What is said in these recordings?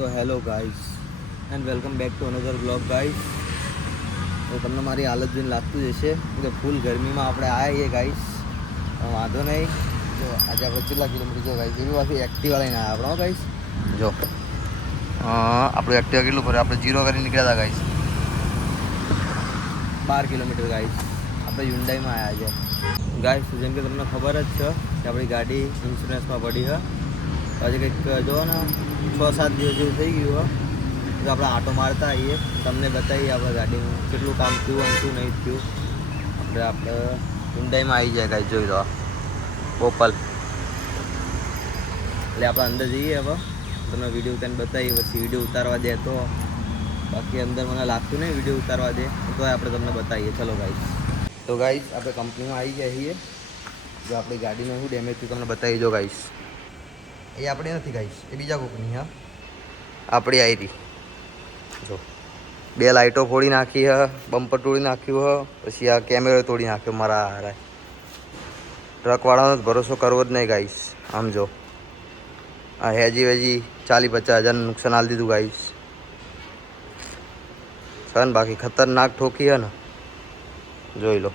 તો hello guys and welcome back to another blog guys. તો તમને મારી હાલત જોઈને લાગતું જ હશે કે ફૂલ ગરમીમાં આપણે આવ્યા છીએ ગાઈસ. વાંધો નહીં, જો આજે આપણે કેટલા કિલોમીટર જો ગાઈસ એવી પાછી એક્ટિવા લઈને આવ્યા આપણો ગાઈસ. જો આપણું એક્ટિવા કેટલું ફરે, આપણે 0 કરી નીકળ્યા હતા ગાઈસ. 12 કિલોમીટર ગાઈસ આપણે યુન્ડાઈમાં આવ્યા છે ગાઈસ. જેમ કે તમને ખબર જ છે કે આપણી ગાડી ઇન્સ્યોરન્સમાં પડી છે. હજી કંઈક જો ને 6-7 દિવસ જેવું થઈ ગયું હોય તો આપણે આંટો મારતા આવીએ, તમને બતાવીએ આપણે ગાડીનું કેટલું કામ થયું અને શું નહીં થયું. આપણે હુન્ડાઈમાં આવી જાય ગાઈસ, જોઈ લો પોપલ. એટલે આપણે અંદર જઈએ, હવે તમને વિડીયો ઉતારીને બતાવીએ, પછી વિડીયો ઉતારવા દે તો, બાકી અંદર મને લાગતું નહીં વિડીયો ઉતારવા દે તો આપણે તમને બતાવીએ. ચલો ગાઈસ. તો ગાઈસ આપણે કંપનીમાં આવી ગયા છીએ. જો આપણી ગાડીમાં શું ડેમેજ થયું તમને બતાવી દો ગાઈસ. એ આપણે નથી ગાઈસ, એ બીજા કોકની. હા, આપણી આવી રહી. જો 2 લાઇટો ફોડી નાખી હ, બમ્પર તોડી નાખ્યું હ, પછી આ કેમેરો તોડી નાખ્યો. મારા હારા ટ્રકવાળાનો જ ભરોસો કરવો જ નહીં ગાઈસ. આમ જો આ હેજી વેજી 40-50 હજારનું નુકસાન આલી દીધું ગાઈસ. સન બાકી ખતરનાક ઠોકી હે ને, જોઈ લો.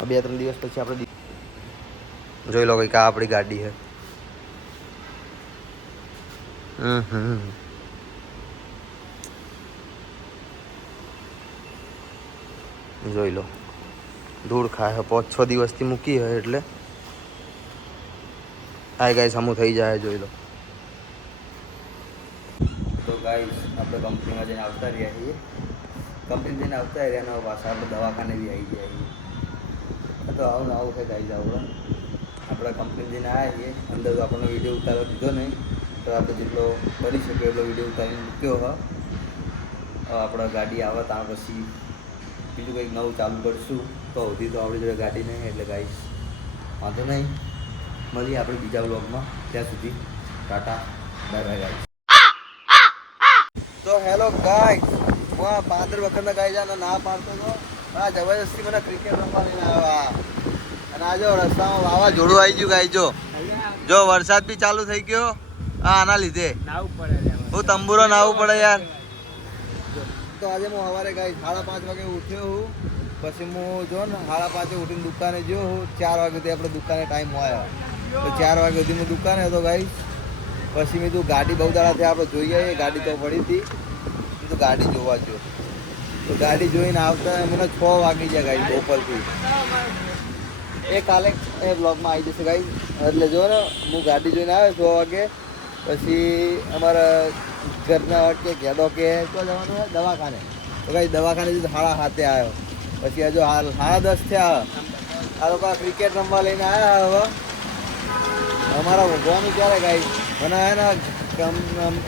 2-3 દિવસ પછી આપણે જોઈ લો કંઈક આ આપણી ગાડી છે. જોઈ લો ધૂળ ખાય 5-6 દિવસથી મૂકી હોય એટલે હાય ગાઈસ હમું થઈ જાય. જોઈ લો. તો ગાઈસ આપણે કંપનીમાં જઈને આવતા રહ્યા છીએ. કંપની જઈને આવતા રહ્યા પાછા આપણે દવાખાને બી આવી ગયા છીએ. તો આવું ને આવું છે ગાઈસ. આપણે કંપની જઈને આવ્યા છીએ. અંદર તો આપણને વિડીયો ઉતારવા દીધો નહીં, તો આપણે જેટલો કરી શકીએ એટલો વિડીયો ઉતારીને મૂક્યો હવે આપણે ગાડી આવે ત્યાં પછી બીજું કંઈક નવું ચાલુ કરશું. તો સુધી તો આપણી જોડે ગાડી નહીં, એટલે ગાઈસ વાંધો નહીં, મળીએ આપણે બીજા બ્લોગમાં. ત્યાં સુધી ટાટા, બાય બાય ગાઈસ. તો હેલો ગાઈસ, હું આ 15 વખતના ગાઈ જાને ના પાડતો હતો. આ જબરદસ્તી મને ક્રિકેટ રમવા લઈને આવ્યા. અને આ જો રસ્તામાં વાવાઝોડું આવી ગયું ગાઈસ. જો વરસાદ બી ચાલુ થઈ ગયો. આના લીધે હું તંબુરો નાવું પડે યાર. તો આજે હું સવારે ગાઈસ 5:30 વાગે ઉઠ્યો હું. પછી હું જો ને 5:30 ઉઠીને દુકાને ગયો હું. 4 વાગે સુધી આપણે દુકાને ટાઈમ આવ્યો, તો 4 વાગે સુધી હું દુકાને હતો ગાઈસ. પછી મેં તું ગાડી બહુ દાડાથી આપણે જોઈએ, એ ગાડી તો પડી હતી, તો ગાડી જોવા ગયો. તો ગાડી જોઈને આવતા મને 6 વાગી ગયા ગાઈસ બોપલથી. એ કાલે એ બ્લોગમાં આવી જશે ગાઈસ. એટલે જો ને હું ગાડી જોઈને આવ્યો 6 વાગે. પછી અમારા ઘરના કે ઘેડો કે તો જવાનું હોય દવાખાને. તો કાંઈ દવાખાનેથી 7:30 આવ્યો. પછી હજુ હાલ 10:30 થયા. આ લોકો ક્રિકેટ રમવા લઈને આવ્યા. હવે અમારા ભગવાનું ક્યારે ગાઈ મને હે ને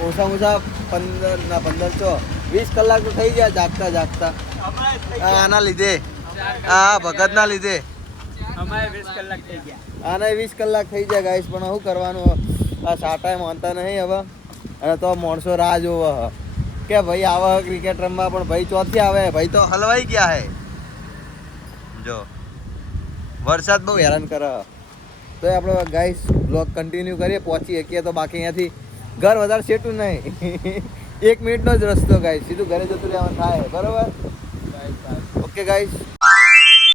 ઓછામાં ઓછા 20 કલાક તો થઈ ગયા જાગતા જાગતા. આના લીધે, હા ભગતના લીધે આને 20 કલાક થઈ ગયા ગાઈસ. પણ શું કરવાનું, આ સાટાએ માનતા નહીં હવે. અને તો માણસો રાહ જોવે કે ભાઈ આવે ક્રિકેટ રમવા, પણ ભાઈ ચોથી આવે, ભાઈ તો હલવાઈ ગયા હે. જો વરસાદ બહુ હેરાન કરે. તો આપણે ગાઈસ બ્લોગ કન્ટિન્યુ કરીએ, પહોંચી શકીએ તો. બાકી અહીંયાથી ઘર વધારે સેટું નહીં. 1 મિનિટનો જ રસ્તો ગાઈસ, સીધું ઘરે જતું રહેવાનું થાય. બરાબર ઓકે ગાઈસ.